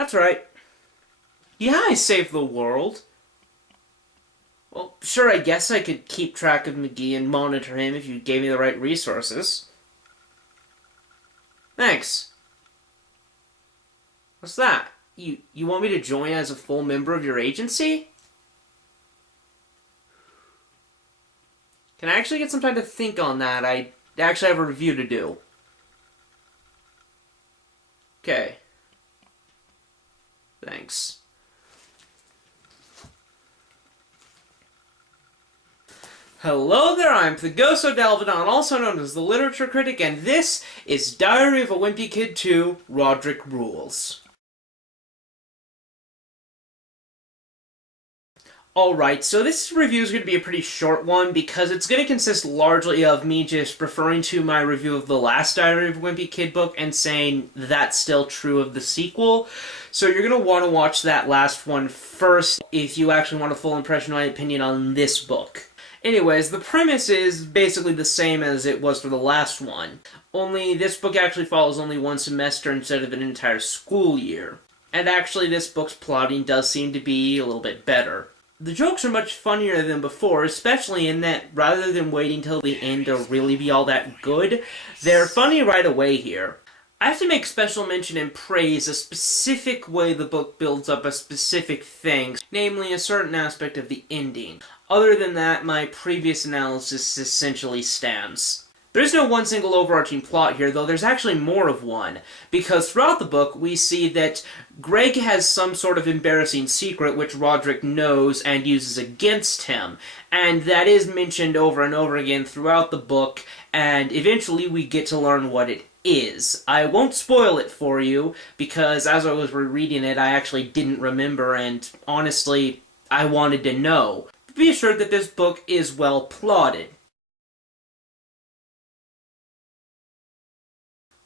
That's right. Yeah, I saved the world. Well, sure, I guess I could keep track of McGee and monitor him if you gave me the right resources. Thanks. What's that? You want me to join as a full member of your agency? Can I actually get some time to think on that? I actually have a review to do. Okay. Thanks. Hello there, I'm Thagoso Dalvedon, also known as the Literature Critic, and this is Diary of a Wimpy Kid 2, Roderick Rules. Alright, so this review is going to be a pretty short one because it's going to consist largely of me just referring to my review of the last Diary of a Wimpy Kid book and saying that's still true of the sequel. So you're going to want to watch that last one first if you actually want a full impression of my opinion on this book. Anyways, the premise is basically the same as it was for the last one, only this book actually follows only one semester instead of an entire school year. And actually this book's plotting does seem to be a little bit better. The jokes are much funnier than before, especially in that rather than waiting till the end to really be all that good, they're funny right away here. I have to make special mention and praise a specific way the book builds up a specific thing, namely a certain aspect of the ending. Other than that, my previous analysis essentially stands. There is no one single overarching plot here, though there's actually more of one, because throughout the book we see that Greg has some sort of embarrassing secret which Roderick knows and uses against him, and that is mentioned over and over again throughout the book, and eventually we get to learn what it is. I won't spoil it for you, because as I was rereading it I actually didn't remember, and honestly, I wanted to know. Be assured that this book is well plotted.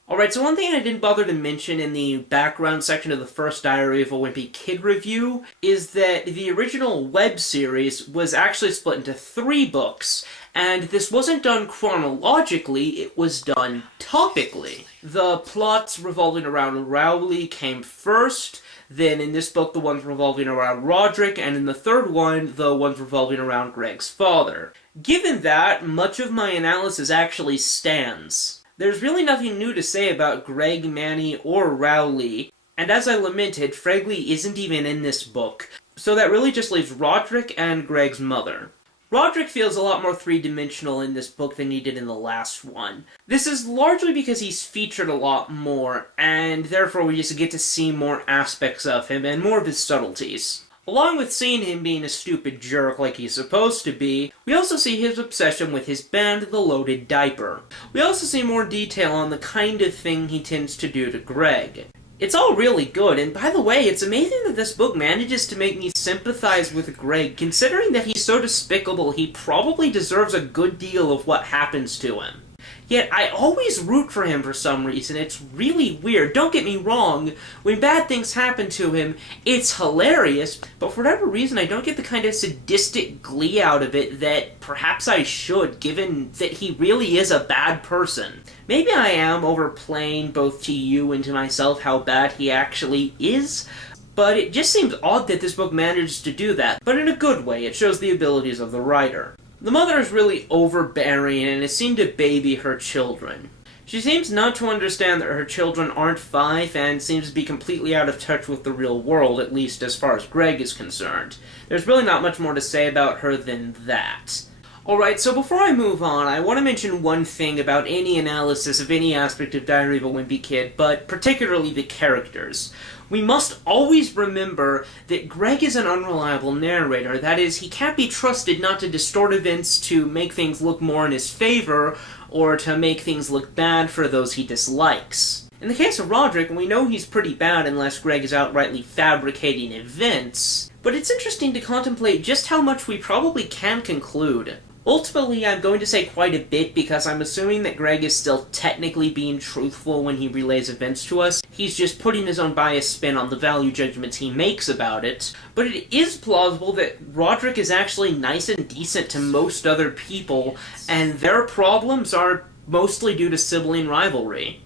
Alright, so one thing I didn't bother to mention in the background section of the first Diary of a Wimpy Kid review is that the original web series was actually split into 3 books, and this wasn't done chronologically, it was done topically. The plots revolving around Rowley came first, then in this book the ones revolving around Roderick, and in the third one, the ones revolving around Greg's father. Given that, much of my analysis actually stands. There's really nothing new to say about Greg, Manny, or Rowley, and as I lamented, Fregley isn't even in this book, so that really just leaves Roderick and Greg's mother. Roderick feels a lot more three-dimensional in this book than he did in the last one. This is largely because he's featured a lot more, and therefore we just get to see more aspects of him and more of his subtleties. Along with seeing him being a stupid jerk like he's supposed to be, we also see his obsession with his band, The Loaded Diaper. We also see more detail on the kind of thing he tends to do to Greg. It's all really good, and by the way, it's amazing that this book manages to make me sympathize with Greg, considering that he's so despicable he probably deserves a good deal of what happens to him. Yet I always root for him for some reason. It's really weird. Don't get me wrong, when bad things happen to him, it's hilarious, but for whatever reason I don't get the kind of sadistic glee out of it that perhaps I should, given that he really is a bad person. Maybe I am overplaying both to you and to myself how bad he actually is, but it just seems odd that this book manages to do that, but in a good way. It shows the abilities of the writer. The mother is really overbearing and is seen to baby her children. She seems not to understand that her children aren't 5 and seems to be completely out of touch with the real world, at least as far as Greg is concerned. There's really not much more to say about her than that. Alright, so before I move on, I want to mention one thing about any analysis of any aspect of Diary of a Wimpy Kid, but particularly the characters. We must always remember that Greg is an unreliable narrator. That is, he can't be trusted not to distort events to make things look more in his favor, or to make things look bad for those he dislikes. In the case of Roderick, we know he's pretty bad unless Greg is outrightly fabricating events, but it's interesting to contemplate just how much we probably can conclude. Ultimately, I'm going to say quite a bit because I'm assuming that Greg is still technically being truthful when he relays events to us. He's just putting his own biased spin on the value judgments he makes about it. But it is plausible that Roderick is actually nice and decent to most other people, and their problems are mostly due to sibling rivalry.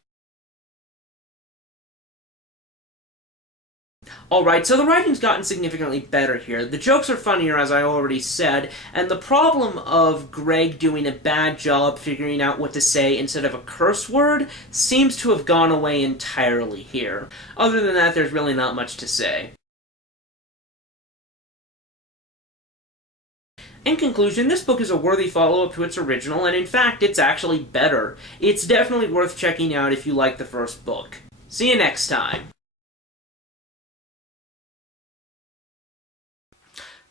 Alright, so the writing's gotten significantly better here. The jokes are funnier, as I already said, and the problem of Greg doing a bad job figuring out what to say instead of a curse word seems to have gone away entirely here. Other than that, there's really not much to say. In conclusion, this book is a worthy follow-up to its original, and in fact, it's actually better. It's definitely worth checking out if you like the first book. See you next time!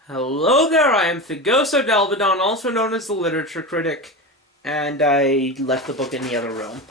Hello there, I am Figoso Delvedon, also known as the Literature Critic, and I left the book in the other room.